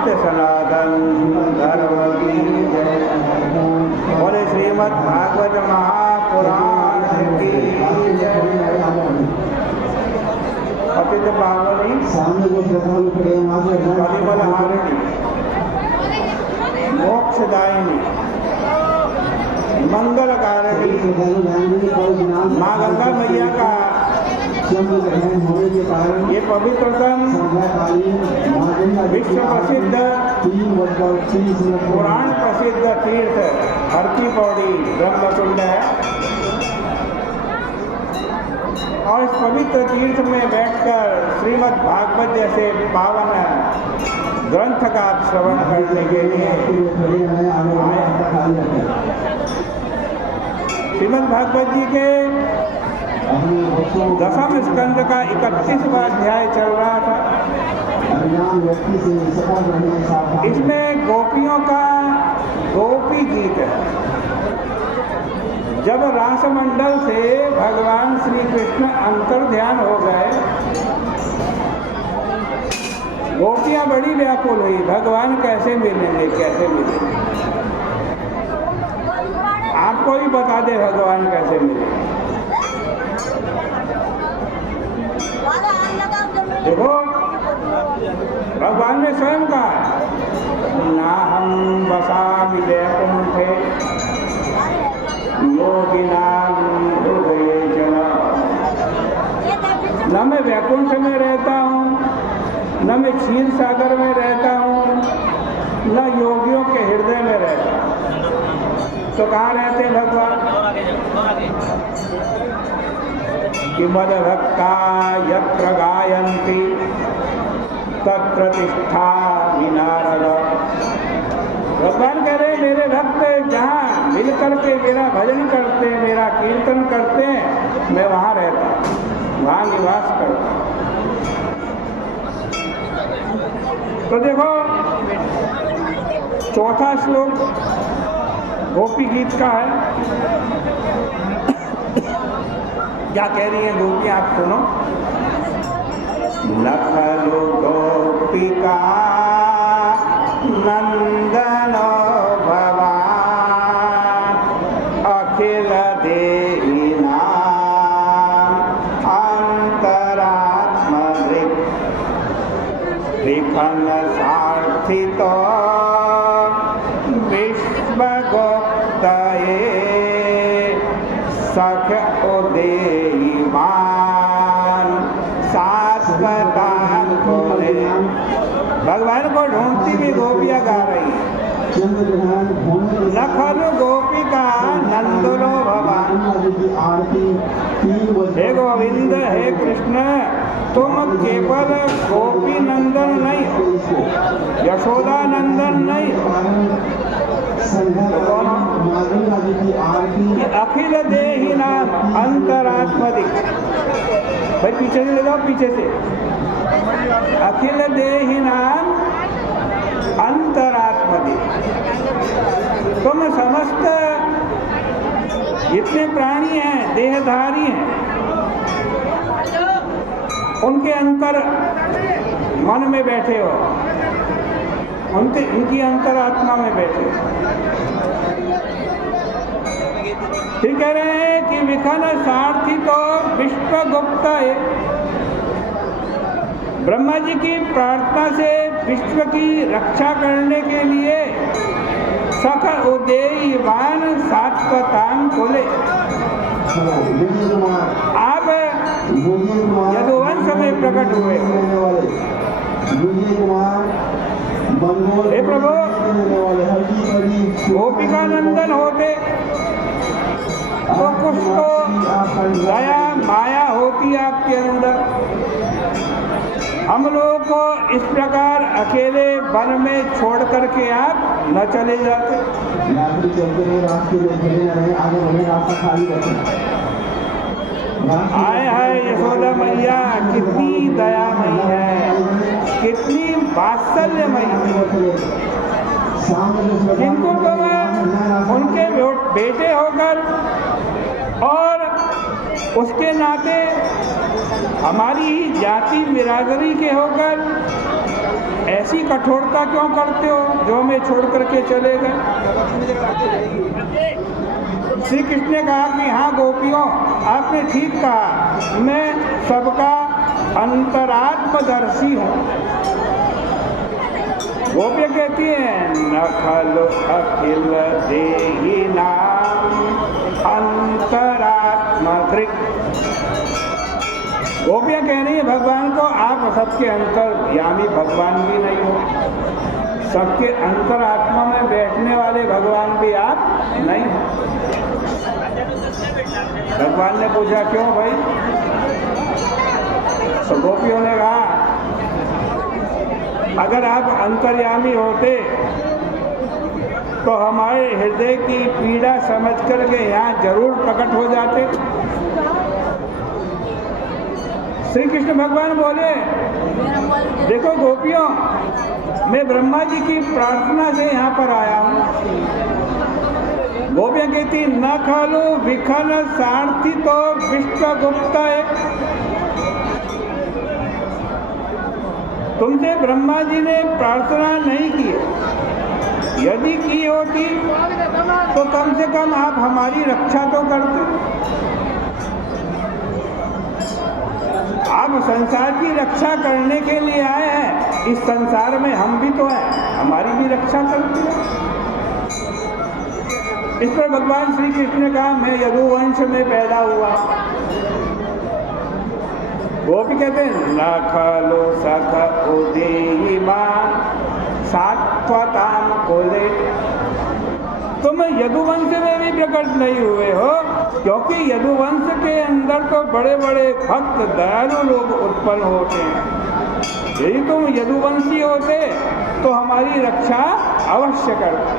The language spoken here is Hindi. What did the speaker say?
सत्य सनातन धर्म की जय। बोले श्रीमद् भागवत महापुराण की जय। पतित पावनी कलिमल हारिणी मोक्षदायिनी मंगलकारिणी माँ गंगा मैया का ये पवित्रतम विश्व प्रसिद्ध पुराण प्रसिद्ध तीर्थ हरकी पौड़ी ब्रह्मकुंड है और इस पवित्र तीर्थ में बैठकर श्रीमद् भागवत जैसे पावन ग्रंथ का श्रवण करने के लिए श्रीमद् भागवत जी के दसम स्कंद का 31वां अध्याय चल रहा था। इसमें गोपियों का गोपी गीत है। जब रासमंडल से भगवान श्री कृष्ण अंतर ध्यान हो गए, गोपियां बड़ी व्याकुल हुई, भगवान कैसे मिलेंगे, कैसे मिलेंगे। आपको ही बता दे भगवान कैसे मिलेंगे। देखो भगवान ने स्वयं कहा, ना हम वसामि वैकुंठे योगिनां हृदयेन। न मैं वैकुंठ में रहता हूँ, न मैं क्षीर सागर में रहता हूँ, न योगियों के हृदय में रहता हूँ। तो कहाँ रहते भगवान? कि मद्भक्ता यत्र गायन्ति तत्र तिष्ठामि नारद। भगवान कह रहे मेरे भक्त जहाँ मिल करके मेरा भजन करते हैं, मेरा कीर्तन करते हैं, मैं वहाँ रहता हूँ, वहाँ निवास करता हूँ। तो देखो चौथा श्लोक गोपी गीत का है। क्या कह रही है गोपी, आप सुनो। न खलु गोपिका नंदन भवान अखिल देहिनां अंतरात्मदृक् विखन सार्थितो विश्वगुप्तये सख्य उदेयिमान शाश्वतान कोले। भगवान को ढूंढती हुई गोपियां गा रही हैं। न खलु गोपिका नंदनो भवान। हे गोविंद, हे कृष्ण, तुम केवल गोपी नंदन नहीं हो, यशोदा नंदन नहीं हो, अखिल देहि नाम अंतरात्मदिक। भाई पीछे से ले जाओ, पीछे से। अखिल देहि नाम अंतरात्मदिक। तुम समस्त जितने प्राणी हैं, देहधारी हैं, उनके अंतर मन में बैठे हो, उनकी अंतरात्मा में बैठे। ठीक कह रहे हैं कि विखन सारथी तो विश्वगुप्त है। ब्रह्मा जी की प्रार्थना से विश्व की रक्षा करने के लिए सख उदेयिमान शाश्वतान खोले। आप यदुवंश में प्रकट हुए। हे प्रभु, गोपिका नंदन होते तो कुछ तो दया माया होती आपके अंदर। हम लोगों को इस प्रकार अकेले वन में छोड़ करके आप न चले जाते। आए हाय यशोदा मैया कितनी दयामयी है, कितनी वात्सल्यमयी है। किंतु तुम उनके बेटे होकर और उसके नाते हमारी ही जाति बिरादरी के होकर ऐसी कठोरता क्यों करते हो जो हमें छोड़ करके चले गए? श्री कृष्ण ने कहा कि हाँ गोपियों, आपने ठीक कहा, मैं सबका अंतरात्मदर्शी हूँ। गोपियाँ कहती हैं न खलु अखिल देहि नाम अंतरात्मदृक्। गोपियाँ कह रही है भगवान को, आप सबके अंतर्यामी भगवान भी नहीं हो, सबके अंतरात्मा में बैठने वाले भगवान भी आप नहीं हो। भगवान ने पूछा क्यों भाई? तो गोपियों ने कहा अगर आप अंतर्यामी होते तो हमारे हृदय की पीड़ा समझ करके यहाँ जरूर प्रकट हो जाते। श्री कृष्ण भगवान बोले देखो गोपियों, मैं ब्रह्मा जी की प्रार्थना से यहाँ पर आया हूँ। गोपियाँ कहती न खलु विखन सारथी तो विश्वगुप्त है। तुमसे ब्रह्मा जी ने प्रार्थना नहीं की है, यदि की होती तो कम से कम आप हमारी रक्षा तो करते। आप संसार की रक्षा करने के लिए आए हैं, इस संसार में हम भी तो हैं, हमारी भी रक्षा करते हैं। इस पर भगवान श्री कृष्ण ने कहा मैं यदुवंश में पैदा हुआ। वो भी कहते हैं न खलु सख उदीयमान सात्वताम कुले। तुम यदुवंश में भी प्रकट नहीं हुए हो, क्योंकि यदुवंश के अंदर तो बड़े बड़े भक्त दयालु लोग उत्पन्न होते हैं। यदि तुम यदुवंशी होते तो हमारी रक्षा अवश्य करते।